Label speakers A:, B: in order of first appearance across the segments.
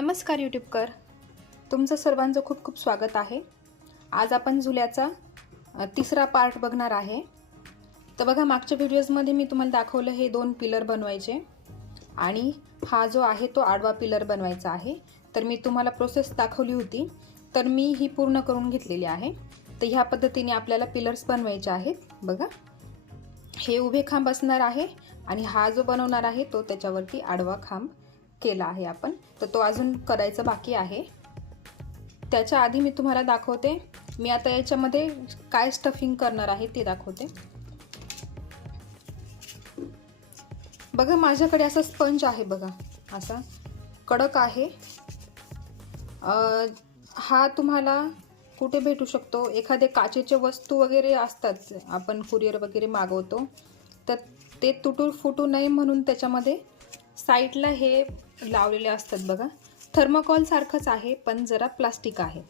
A: नमस्कार यूट्यूबकर. तुमचं सर्वांचं खूप खूप स्वागत आहे. आज आपण झुल्याचा तिसरा पार्ट बघणार आहे. तर बघा मागच्या व्हिडिओजमध्ये मी तुम्हाला दाखवलं हे दोन पिलर बनवायचे. आणि हा जो आहे तो आडवा पिलर बनवायचा आहे. तर मी तुम्हाला प्रोसेस दाखवली होती. तर मी ही पूर्ण करून घेतलेली आहे. तर ह्या पद्धतीने आपल्याला पिलर्स बनवायचे आहेत. बघा. हे उभे खांब असणार आहे आणि हा जो बनवणार आहे तो त्याच्यावरती आडवा खांब केला आहे आपण. तर तो अजून करायचा बाकी आहे. त्याच्या आधी मी तुम्हाला दाखवते. मी आता याच्यामध्ये काय स्टफिंग करणार आहे ते दाखवते. बघा माझ्याकडे असा स्पंज आहे बघा. असा कडक आहे. हा तुम्हाला कुठे भेटू शकतो? एखादे काचेचे वस्तू वगैरे असतात आपण कुरिअर वगैरे मागवतो. तर ते तुटू फुटू नये म्हणून त्याच्यामध्ये साईडला हे लावलेले असतात बघा. थर्मकॉलसारखंच आहे पण जरा प्लास्टिक आहे.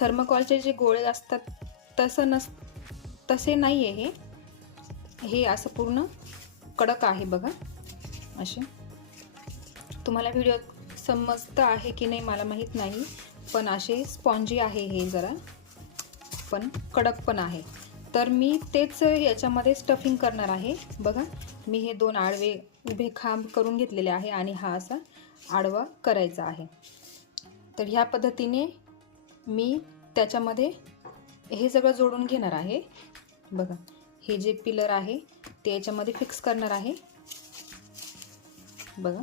A: थर्मकॉलचे जे गोळे असतात तसं नस तसे नाही आहे हे. हे असं पूर्ण कडक आहे बघा. असे. तुम्हाला व्हिडिओ समजतं आहे की नाही मला माहीत नाही पण असे स्पॉन्जी आहे हे जरा. पण कडक पण आहे. तर मी तेच याच्यामध्ये स्टफिंग करणार आहे. बघा मी हे दोन आडवे उभे खांब करून घेतलेले आहे आणि हा असा आडवा करायचा आहे. तर ह्या पद्धतीने मी त्याच्यामध्ये हे सगळं जोडून घेणार आहे. बघा हे जे पिलर आहे ते याच्यामध्ये फिक्स करणार आहे. बघा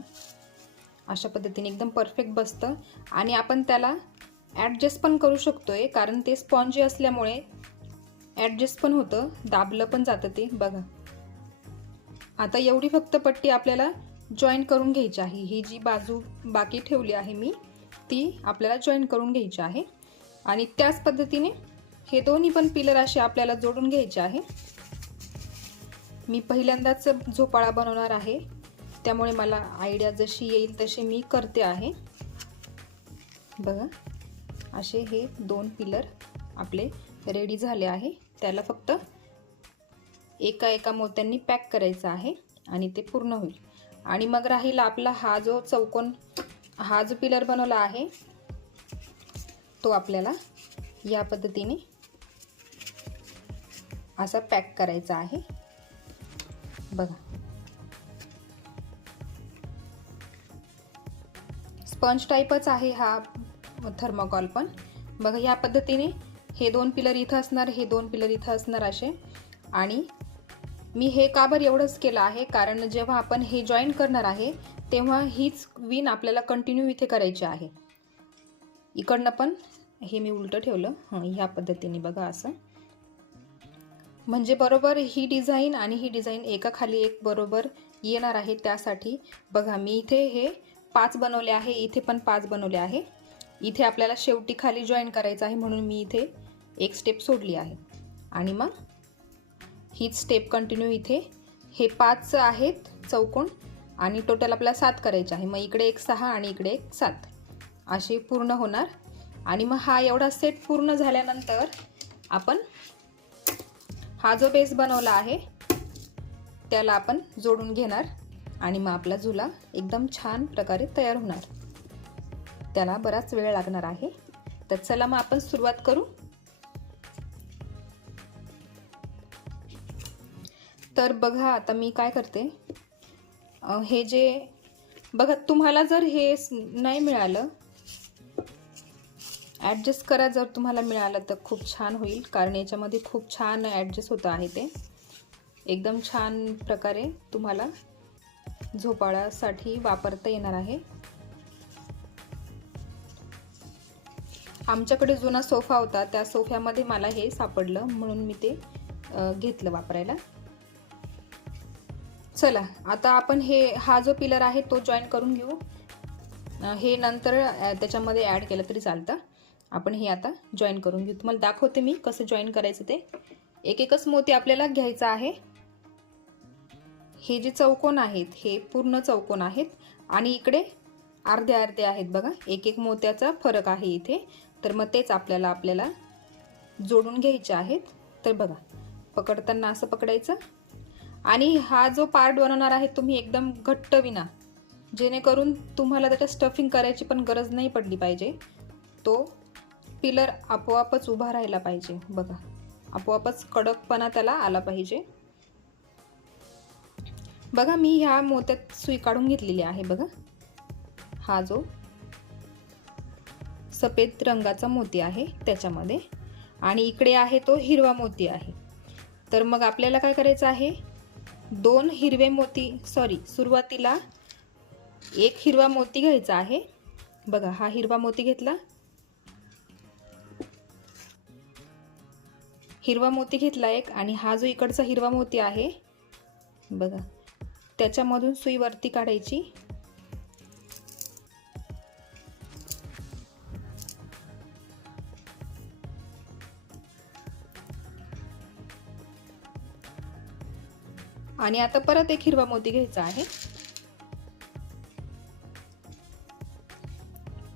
A: अशा पद्धतीने एकदम परफेक्ट बसतं. आणि आपण त्याला ॲडजस्ट पण करू शकतो आहे कारण ते स्पॉन्जी असल्यामुळे ॲडजस्ट पण होतं दाबलं पण जातं ते बघा. आता एवढी फक्त पट्टी आपल्याला जॉईन करून घ्यायची आहे. ही जी बाजू बाकी ठेवली आहे मी ती आपल्याला जॉईन करून घ्यायची आहे. आणि त्याच पद्धतीने हे दोन्ही पण पिलर असे आपल्याला जोडून घ्यायचे आहे. मी पहिल्यांदाच झोपाळा बनवणार आहे. त्यामुळे मला आयडिया जशी येईल तशी मी करते आहे. बघा असे हे दोन पिलर आपले रेडी झाले आहे. त्याला फक्त एका एका मोत्यांनी पॅक करायचं आहे आणि ते पूर्ण होईल. आणि मग राहील आपला हा जो चौकोन हा जो पिलर बनवला आहे तो आपल्याला या पद्धतीने असा पॅक करायचा आहे. बघा. स्पंज टाईपच आहे हा थर्मोकॉल पण. बघा या पद्धतीने हे दोन पिलर इथं असणार हे दोन पिलर इथं असणार असे. आणि मी हे का बरं एवढंच केलं आहे? कारण जेव्हा आपण हे जॉईन करणार आहे तेव्हा हीच विन आपल्याला कंटिन्यू इथे करायची आहे. इकडनं पण हे मी उलटं ठेवलं. हं ह्या पद्धतीने बघा असं. म्हणजे बरोबर ही डिझाईन आणि ही डिझाईन एका खाली एक बरोबर येणार आहे त्यासाठी. बघा मी इथे हे पाच बनवले आहे इथे पण पाच बनवले आहे. इथे आपल्याला शेवटी खाली जॉईन करायचं आहे म्हणून मी इथे एक स्टेप सोडली आहे. आणि मग हीच स्टेप कंटिन्यू इथे. हे पाच आहेत चौकोन आणि टोटल आपल्याला सात करायचे आहे. मग इकडे एक सहा आणि इकडे एक सात. असे पूर्ण होणार. आणि मग हा एवढा सेट पूर्ण झाल्यानंतर आपण हा जो बेस बनवला आहे त्याला आपण जोडून घेणार. आणि मग आपला झुला एकदम छान प्रकारे तयार होणार. त्याला बराच वेळ लागणार आहे. तर चला मग आपण सुरुवात करू. तर बघा आता मी काय करते. हे जे बघा तुम्हाला जर हे नाही मिळालं ॲडजस्ट करा जर तुम्हाला मिळालं तर खूप छान होईल कारण याच्यामध्ये खूप छान ॲडजस्ट होतं आहे ते. एकदम छान प्रकारे तुम्हाला झोपाळासाठी वापरता येणार आहे. आमच्याकडे जुना सोफा होता त्या सोफ्यामध्ये मला हे सापडलं म्हणून मी ते घेतलं वापरायला. चला आता आपण हे हा जो पिलर आहे तो जॉईन करून घेऊ. हे नंतर त्याच्यामध्ये ॲड केलं तरी चालतं. आपण हे आता जॉईन करून घेऊ. तुम्हाला दाखवते मी कसं जॉईन करायचं ते. एक एकच मोती आपल्याला घ्यायचा आहे. हे जे चौकोन आहेत हे पूर्ण चौकोन आहेत. आणि इकडे अर्धे अर्धे आहेत बघा. एक एक मोत्याचा फरक आहे इथे. तर मग तेच आपल्याला आपल्याला जोडून घ्यायचे आहेत. तर बघा पकडताना असं पकडायचं. आणि हा जो पार्ट बनवणार आहे तुम्ही एकदम घट्ट विना. जेणेकरून तुम्हाला त्याच्यात स्टफिंग करायची पण गरज नाही पडली पाहिजे. तो पिलर आपोआपच उभा राहिला पाहिजे. बघा आपोआपच कडकपणा त्याला आला पाहिजे. बघा मी ह्या मोत्यात सुई काढून घेतलेली आहे बघा. हा जो सफेद रंगाचा मोती आहे त्याच्यामध्ये. आणि इकडे आहे तो हिरवा मोती आहे. तर मग आपल्याला काय करायचं आहे? दोन हिरवे मोती सॉरी सुरुवातीला एक हिरवा मोती घ्यायचा आहे. बघा हा हिरवा मोती घेतला. हिरवा मोती घेतला एक आणि हा जो इकडचा हिरवा मोती आहे बघा त्याच्यामधून सुई वरती काढायची. आणि आता परत एक हिरवा मोती घ्यायचा आहे.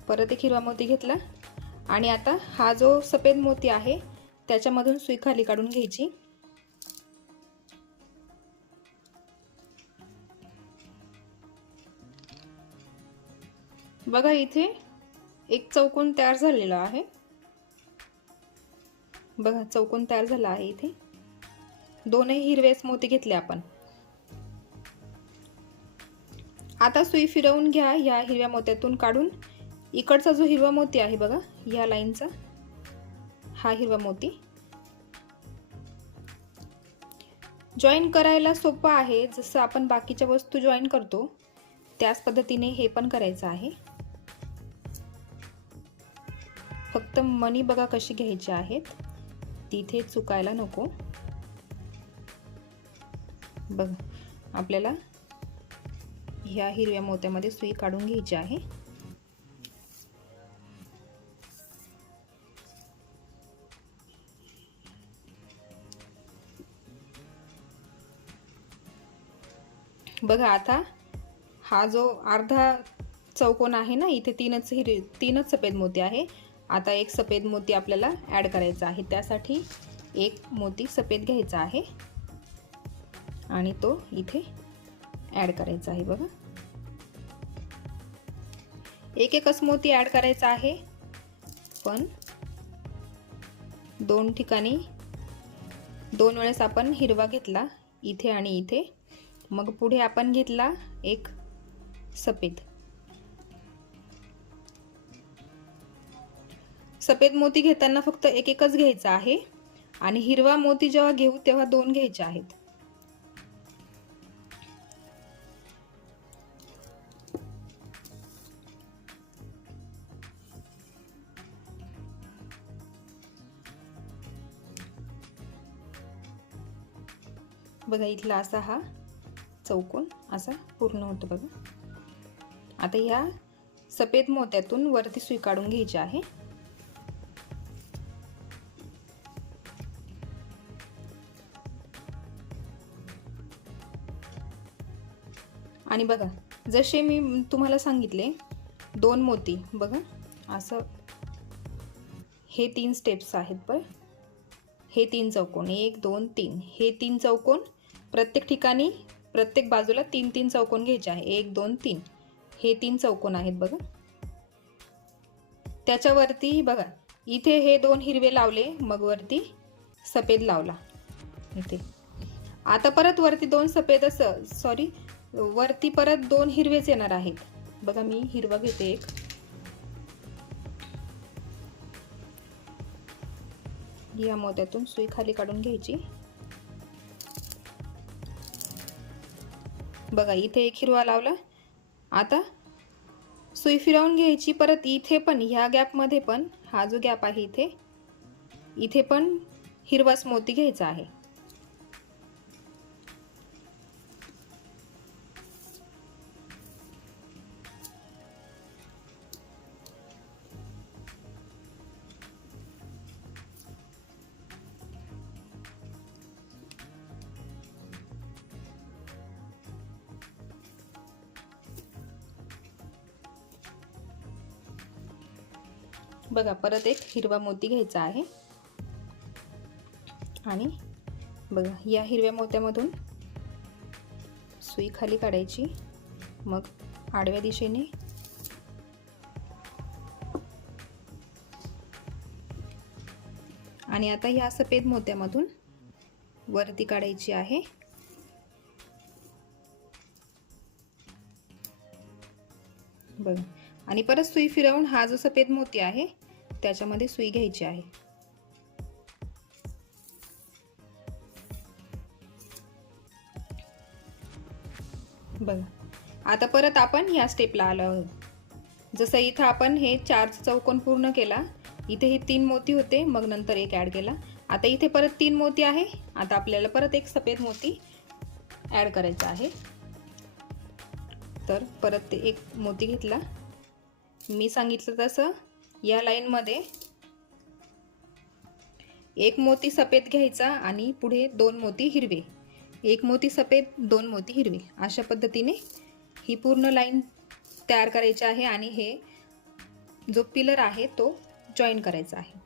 A: परत एक हिरवा मोती घेतला. आणि आता हा जो सफेद मोती आहे त्याच्यामधून सुई खाली काढून घ्यायची. बघा इथे एक चौकोन तयार झालेला आहे. बघा चौकोन तयार झाला आहे इथे. दोनही हिरवेच मोती घेतले आपण. आता सुई फिरवून घ्या या हिरव्या मोत्यातून काढून. इकडचा जो हिरवा मोती आहे बघा ह्या लाईनचा हा हिरवा मोती. जॉईन करायला सोपं आहे जसं आपण बाकीच्या वस्तू जॉईन करतो त्याच पद्धतीने हे पण करायचं आहे. फक्त मनी बघा कशी घ्यायची आहेत. तिथे चुकायला नको. बघ आपल्याला ह्या हिरव्या मोत्यामध्ये सुई काढून घ्यायची आहे. बघा आता हा जो अर्धा चौकोन आहे ना इथे तीनच हिर तीनच सफेद मोती आहे. आता एक सफेद मोती आपल्याला ॲड करायचा आहे. त्यासाठी एक मोती सफेद घ्यायचा आहे. आणि तो इथे ॲड करायचं आहे बघा. एक एकच मोती ॲड करायचा आहे. पण दोन ठिकाणी दोन वेळेस आपण हिरवा घेतला इथे आणि इथे. मग पुढे आपण घेतला एक सफेद. सफेद मोती घेताना फक्त एक एकच घ्यायचा आहे. आणि हिरवा मोती जेव्हा घेऊ तेव्हा दोन घ्यायचे आहेत. बघा इथला असा हा चौकोन असा पूर्ण होतो बघा. आता ह्या सफेद मोत्यातून वरती सुई काढून घ्यायची आहे. आणि बघा जसे मी तुम्हाला सांगितले दोन मोती बघा असं हे तीन स्टेप्स आहेत पण. हे तीन चौकोन एक दोन तीन. हे तीन चौकोन प्रत्येक ठिकाणी प्रत्येक बाजूला तीन तीन चौकोन घ्यायचे आहे. एक दोन तीन. हे तीन चौकोन आहेत बघा. त्याच्यावरती बघा इथे हे दोन हिरवे लावले मग वरती सफेद लावला. इथे. आता परत वरती दोन सफेद असं सॉरी वरती परत दोन हिरवेच येणार आहेत. बघा मी हिरवा घेते एक. या मोत्यातून सुई खाली काढून घ्यायची. बघा इथे एक हिरवा लावला. आता सुई फिरवून घ्यायची परत इथे पण ह्या गॅपमध्ये पण हा जो गॅप आहे इथे इथे पण हिरवाच मोती घ्यायचा आहे. बघा परत एक हिरवा मोती घ्यायचा आहे. आणि बघा या हिरव्या मोत्यामधून सुई खाली काढायची. मग आडव्या दिशेने आणि आता या सफेद मोत्यामधून वरती काढायची आहे. आणि परत सुई फिरवून हा जो सफेद मोती आहे त्याच्यामध्ये सुई घ्यायची आहे. बघा. आता परत आपण ह्या स्टेपला आलो आहोत. जसं इथं आपण हे चार चौकोन पूर्ण केला इथे हे तीन मोती होते मग नंतर एक ॲड केला. आता इथे परत तीन मोती आहे आता आपल्याला परत एक सफेद मोती ॲड करायचा आहे. तर परत ते एक मोती घेतला. मी सांगितलं तसं. या लाईनमध्ये एक मोती सफेद घ्यायचा आणि पुढे दोन मोती हिरवे. एक मोती सफेद दोन मोती हिरवे. अशा पद्धतीने ही पूर्ण लाईन तयार करायची आहे आणि हे जो पिलर आहे तो जॉईन करायचा आहे.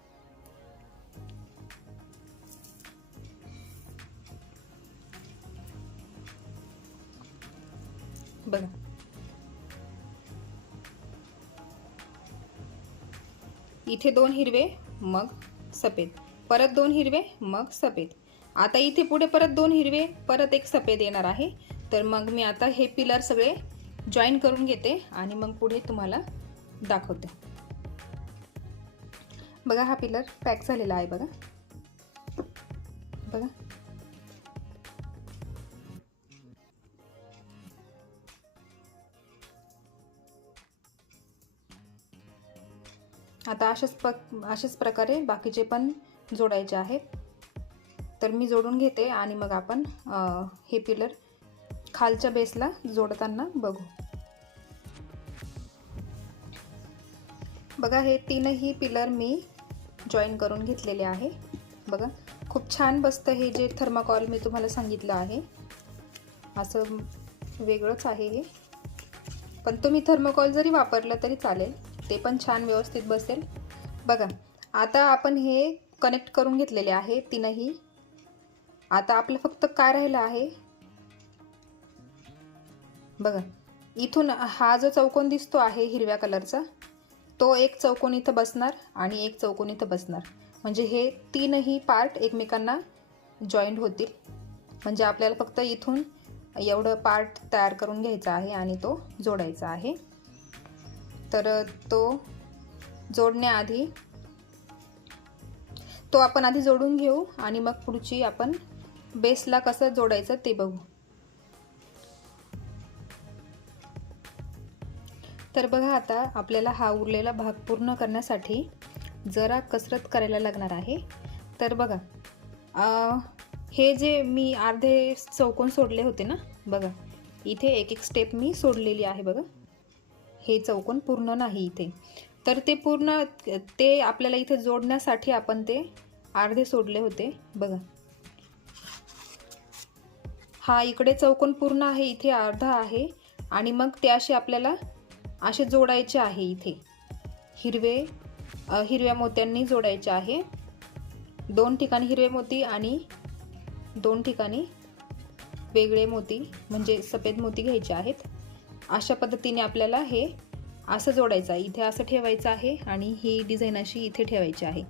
A: बघा. इथे दोन हिरवे मग सफेद. परत दोन हिरवे मग सफेद. आता इथे पुढे परत दोन हिरवे परत एक सफेद येणार आहे. तर मग मी आता हे पिलर सगळे जॉईन करून घेते आणि मग पुढे तुम्हाला दाखवते. बघा हा पिलर पॅक झालेला आहे बघा. बघा. आता अशाच प अशाच प्रकारे बाकीचे पण जोडायचे आहेत. तर मी जोडून घेते आणि मग आपण हे पिलर खालच्या बेसला जोडताना बघू. बघा हे तीनही पिलर मी जॉईन करून घेतलेले आहे. बघा खूप छान बसतं हे जे थर्माकॉल मी तुम्हाला सांगितलं आहे. असं वेगळंच आहे हे. पण तुम्ही थर्मोकॉल जरी वापरलं तरी चालेल. ते पण छान व्यवस्थित बसेल. बघा आता आपण हे कनेक्ट करून घेतलेले आहे तीनही. आता आपलं फक्त काय राहिलं आहे? बघा इथून हा जो चौकोन दिसतो आहे हिरव्या कलरचा तो एक चौकोन इथं बसणार आणि एक चौकोन इथं बसणार. म्हणजे हे तीनही पार्ट एकमेकांना जॉईंट होतील. म्हणजे आपल्याला फक्त इथून एवढं पार्ट तयार करून घ्यायचा आहे आणि तो जोडायचा आहे. तर तो जोडण्याआधी तो आपण आधी जोडून घेऊ आणि मग पुढची आपण बेसला कसं जोडायचं ते बघू. तर बघा आता आपल्याला हा उरलेला भाग पूर्ण करण्यासाठी जरा कसरत करायला लागणार आहे. तर बघा हे जे मी अर्धे चौकोन सोडले होते ना बघा इथे एक एक स्टेप मी सोडलेली आहे बघा. हे चौकोन पूर्ण नाही इथे. तर ते पूर्ण ते आपल्याला इथे जोडण्यासाठी आपण ते अर्धे सोडले होते. बघा. हा इकडे चौकोन पूर्ण आहे इथे अर्धा आहे. आणि मग ते असे आपल्याला असे जोडायचे आहे इथे. हिरवे हिरव्या मोत्यांनी जोडायचे आहे. दोन ठिकाणी हिरवे मोती आणि दोन ठिकाणी वेगळे मोती म्हणजे सफेद मोती घ्यायचे आहेत. अशा पद्धतीने आपल्याला हे असं जोडायचं आहे. इथे असं ठेवायचं आहे आणि ही डिझाईन अशी इथे ठेवायची आहे.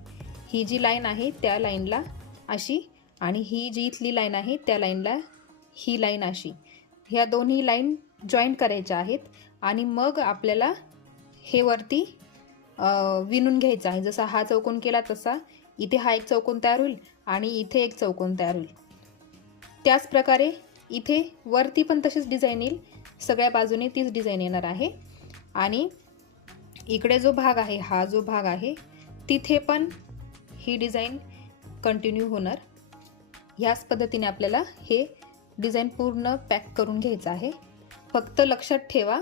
A: ही जी लाईन आहे त्या लाईनला अशी आणि ही जी इथली लाईन आहे त्या लाईनला ही लाईन अशी. ह्या दोन्ही लाईन जॉईंट करायच्या आहेत आणि मग आपल्याला हे वरती विणून घ्यायचं आहे. जसा हा चौकोन केला तसा इथे हा एक चौकोन तयार होईल आणि इथे एक चौकोन तयार होईल. त्याच प्रकारे इथे वरती पण तशीच डिझाईन येईल. सगळ्या बाजूने तीच डिझाईन येणार आहे. आणि इकडे जो भाग आहे हा जो भाग आहे तिथे पण ही डिझाईन कंटिन्यू होणार. ह्याच पद्धतीने आपल्याला हे डिझाईन पूर्ण पॅक करून घ्यायचं आहे. फक्त लक्षात ठेवा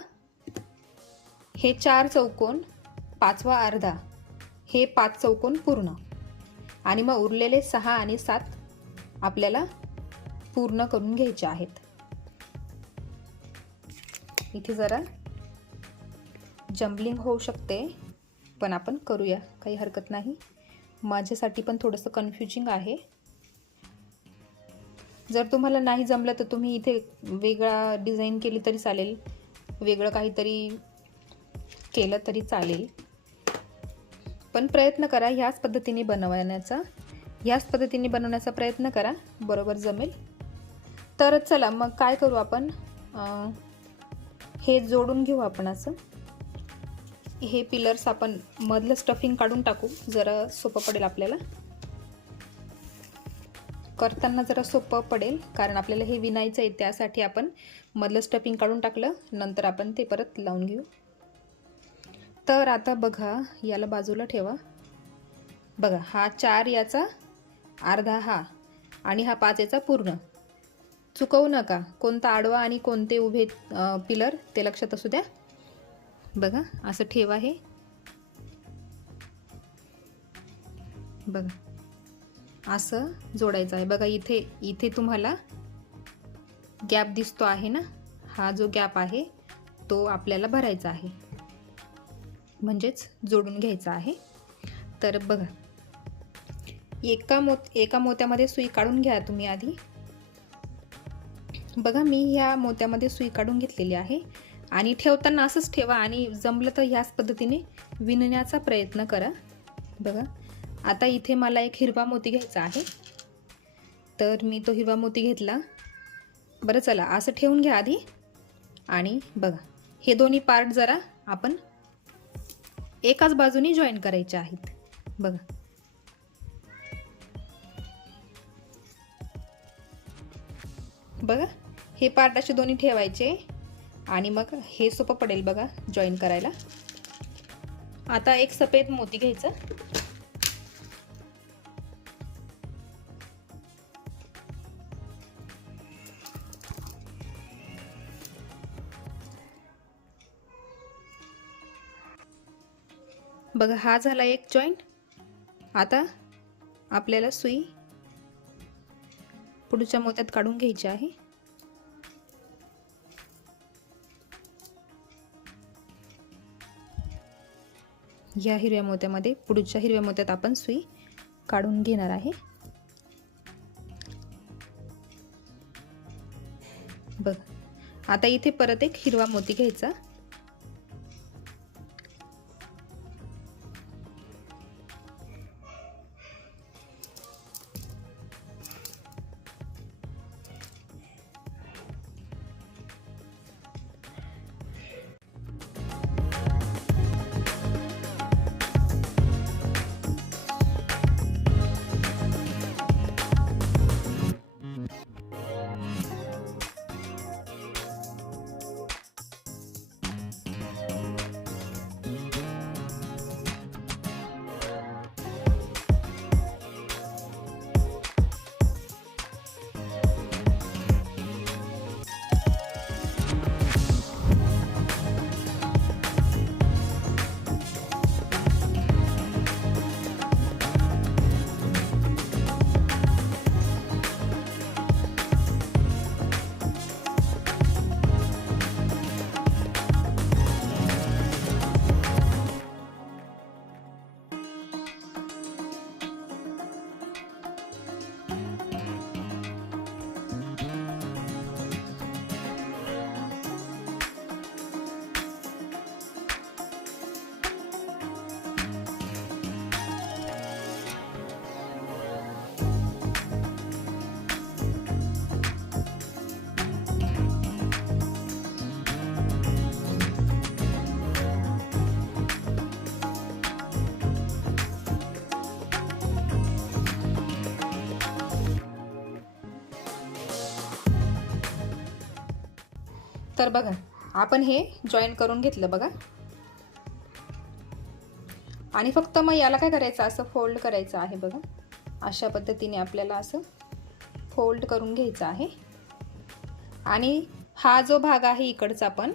A: हे चार चौकोन पाचवा अर्धा हे पाच चौकोन पूर्ण. आणि मग उरलेले सहा आणि सात आपल्याला पूर्ण करून घ्यायचे आहेत. इथे जरा जम्बलिंग होऊ शकते पण आपण करूया काही हरकत नाही. माझ्यासाठी पण थोडंसं कन्फ्युजिंग आहे. जर तुम्हाला नाही जमलं तर तुम्ही इथे वेगळा डिझाईन केली तरी चालेल वेगळं काहीतरी केलं तरी चालेल. पण प्रयत्न करा ह्याच पद्धतीने बनवण्याचा ह्याच पद्धतीने बनवण्याचा प्रयत्न करा बरोबर जमेल. तर चला मग काय करू आपण? हे जोडून घेऊ आपण असं. हे पिलर्स आपण मधलं स्टफिंग काढून टाकू जरा सोपं पडेल आपल्याला. करताना जरा सोपं पडेल कारण आपल्याला हे विणायचं आहे त्यासाठी आपण मधलं स्टफिंग काढून टाकलं नंतर आपण ते परत लावून घेऊ. तर आता बघा याला बाजूला ठेवा. बघा हा चार याचा अर्धा हा आणि हा पाच याचा पूर्ण. चुकवू नका. कोणता आडवा आणि कोणते उभे पिलर ते लक्षात असू द्या. बघा असं ठेवा हे. बघा. असं जोडायचं आहे. बघा इथे इथे तुम्हाला गॅप दिसतो आहे ना? हा जो गॅप आहे तो आपल्याला भरायचा आहे. म्हणजेच जोडून घ्यायचा आहे. तर बघा. एका मोत एका मोत्यामध्ये सुई काढून घ्या तुम्ही आधी. बघा मी ह्या मोत्यामध्ये सुई काढून घेतलेली आहे. आणि ठेवताना असंच ठेवा आणि जमलं तर ह्याच पद्धतीने विणण्याचा प्रयत्न करा. बघा आता इथे मला एक हिरवा मोती घ्यायचा आहे. तर मी तो हिरवा मोती घेतला. बरं चला असं ठेवून घ्या आधी. आणि बघा हे दोन्ही पार्ट जरा आपण एकाच बाजूनी जॉईन करायचे आहेत. बघा. बघा हे पार्ट असे दोन्ही ठेवायचे. आणि मग हे सोपं पडेल बघा जॉईन करायला. आता एक सफेद मोती घ्यायचं. बघा हा झाला एक जॉईंट आता आपल्याला सुई पुढच्या मोत्यात काढून घ्यायची आहे. या हिरव्या मोत्यामध्ये पुढच्या हिरव्या मोत्यात आपण सुई काढून घेणार आहे. बघ आता इथे परत एक हिरवा मोती घ्यायचा. तर बघा आपण हे जॉईन करून घेतलं बघा. आणि फक्त मग याला काय करायचं? असं फोल्ड करायचं आहे बघा. अशा पद्धतीने आपल्याला असं फोल्ड करून घ्यायचं आहे. आणि हा जो भाग आहे इकडचा पण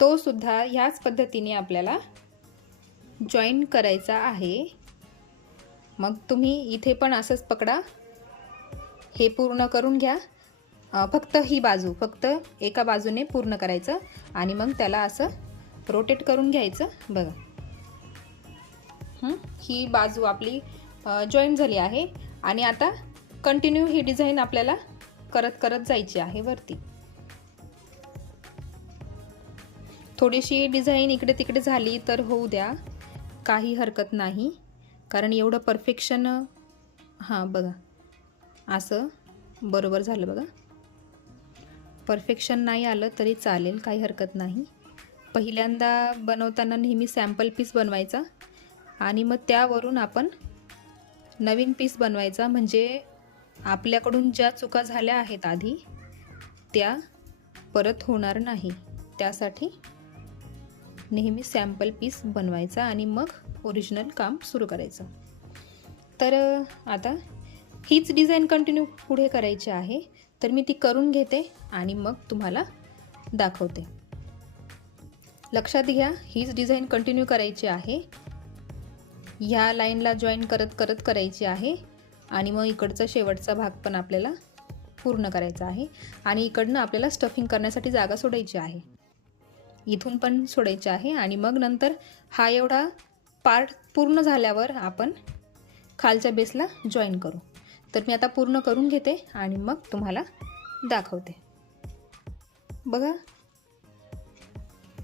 A: तो सुद्धा ह्याच पद्धतीने आपल्याला जॉईन करायचा आहे. मग तुम्ही इथे पण असंच पकडा. हे पूर्ण करून घ्या. फक्त ही बाजू फक्त एका बाजूने पूर्ण करायचं आणि मग त्याला असं रोटेट करून घ्यायचं. बघा. ही? बाजू आपली जॉईन झाली आहे आणि आता कंटिन्यू ही डिझाईन आपल्याला करत करत जायची आहे वरती. थोडीशी डिझाईन इकडे तिकडे झाली तर होऊ द्या. काही हरकत नाही. कारण एवढं परफेक्शन हां बघा. असं बरोबर झालं बघा. परफेक्शन नाही आलं तरी चालेल काही हरकत नाही. पहिल्यांदा बनवताना नेहमी सॅम्पल पीस बनवायचा आणि मग त्यावरून आपण नवीन पीस बनवायचा. म्हणजे आपल्याकडून ज्या चुका झाल्या आहेत आधी त्या परत होणार नाही. त्यासाठी नेहमी सॅम्पल पीस बनवायचा आणि मग ओरिजिनल काम सुरू करायचं. तर आता हीच डिझाईन कंटिन्यू पुढे करायची आहे. तर मी ती करून घेते आणि मग तुम्हाला दाखवते. लक्षात घ्या हीच डिझाईन कंटिन्यू करायची आहे. ह्या लाईनला जॉईन करत करत करायची आहे आणि मग इकडचा शेवटचा भाग पण आपल्याला पूर्ण करायचा आहे आणि इकडनं आपल्याला स्टफिंग करण्यासाठी जागा सोडायची आहे. इथून पण सोडायची आहे आणि मग नंतर हा एवढा पार्ट पूर्ण झाल्यावर आपण खालच्या बेसला जॉईन करू. तर मी आता पूर्ण करून घेते आणि मग तुम्हाला दाखवते. बघा.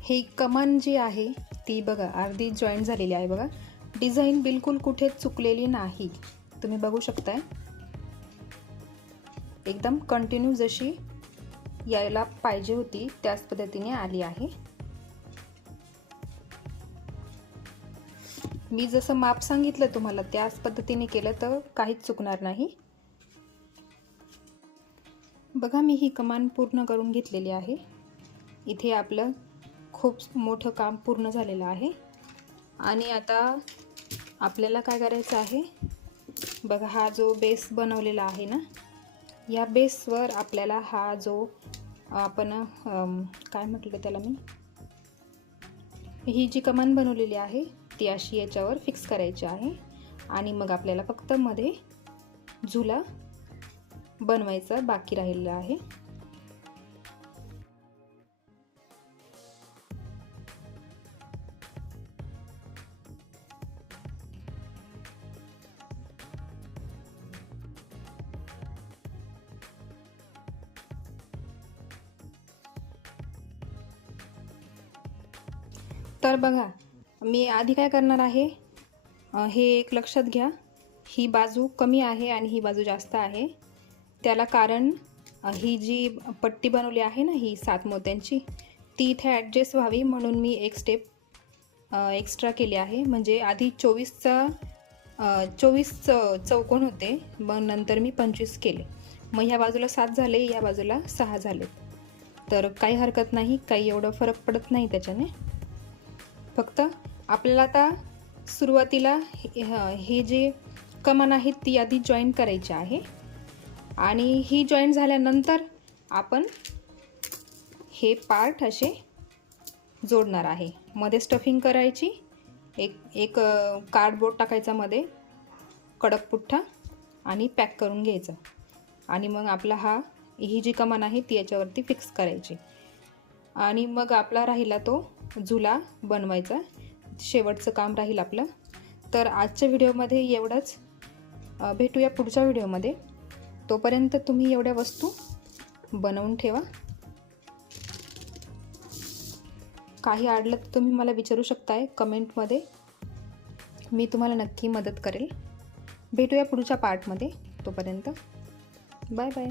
A: ही कमान जी आहे ती बघा अर्धी जॉईंट झालेली आहे बघा. डिझाईन बिलकुल कुठे चुकलेली नाही. तुम्ही बघू शकताय. एकदम कंटिन्यू जशी यायला पाहिजे होती त्याच पद्धतीने आली आहे. मी जसं माप सांगितलं तुम्हाला त्याच पद्धतीने केलं तर काहीच चुकणार नाही. बघा मी ही कमान पूर्ण करून घेतलेली आहे. इथे आपलं खूप मोठं काम पूर्ण झालेलं आहे. आणि आता आपल्याला काय करायचं आहे? बघा हा जो बेस बनवलेला आहे ना या बेसवर आपल्याला हा जो आपण काय म्हटलं त्याला मी? ही जी कमान बनवलेली आहे ती अशी याच्यावर फिक्स करायची आहे. आणि मग आपल्याला फक्त मध्ये झुला बनवायचं बाकी राहिलेलं आहे. तर बघा मी आधी काय करणार आहे? हे एक लक्षात घ्या. ही बाजू कमी आहे आणि ही बाजू जास्त आहे. त्याला कारण ही जी पट्टी बनवली आहे ना ही सात मोत्यांची ती इथे ॲडजस्ट व्हावी म्हणून मी एक स्टेप एक्स्ट्रा केली आहे. म्हणजे आधी चोवीसचा चोवीस च चौकोन होते मग नंतर मी पंचवीस केले. मग ह्या बाजूला सात झाले या बाजूला सहा झाले. तर काही हरकत नाही काही एवढं फरक पडत नाही त्याच्याने. फक्त आपल्याला आता सुरुवातीला हे जे कमान आहेत ती आधी जॉईन करायची आहे. आणि ही जॉईन झाल्यानंतर आपण हे पार्ट असे जोडणार आहे. मध्ये स्टफिंग करायची. एक एक कार्डबोर्ड टाकायचा मध्ये. कडक पुठ्ठा आणि पॅक करून घ्यायचा. आणि मग आपला हा ही जी कमान आहे ती याच्यावरती फिक्स करायची. आणि मग आपला राहिला तो झुला बनवायचा. शेवटचं काम राहील आपलं. तर आजच्या व्हिडिओमध्ये एवढंच. भेटूया पुढच्या व्हिडिओमध्ये तोपर्यंत तुम्ही एवढ्या वस्तू बनवून ठेवा. काही आडलं तर तुम्ही मला विचारू शकताय कमेंटमध्ये. मी तुम्हाला नक्की मदत करेल. भेटूया पुढच्या पार्टमध्ये तोपर्यंत बाय बाय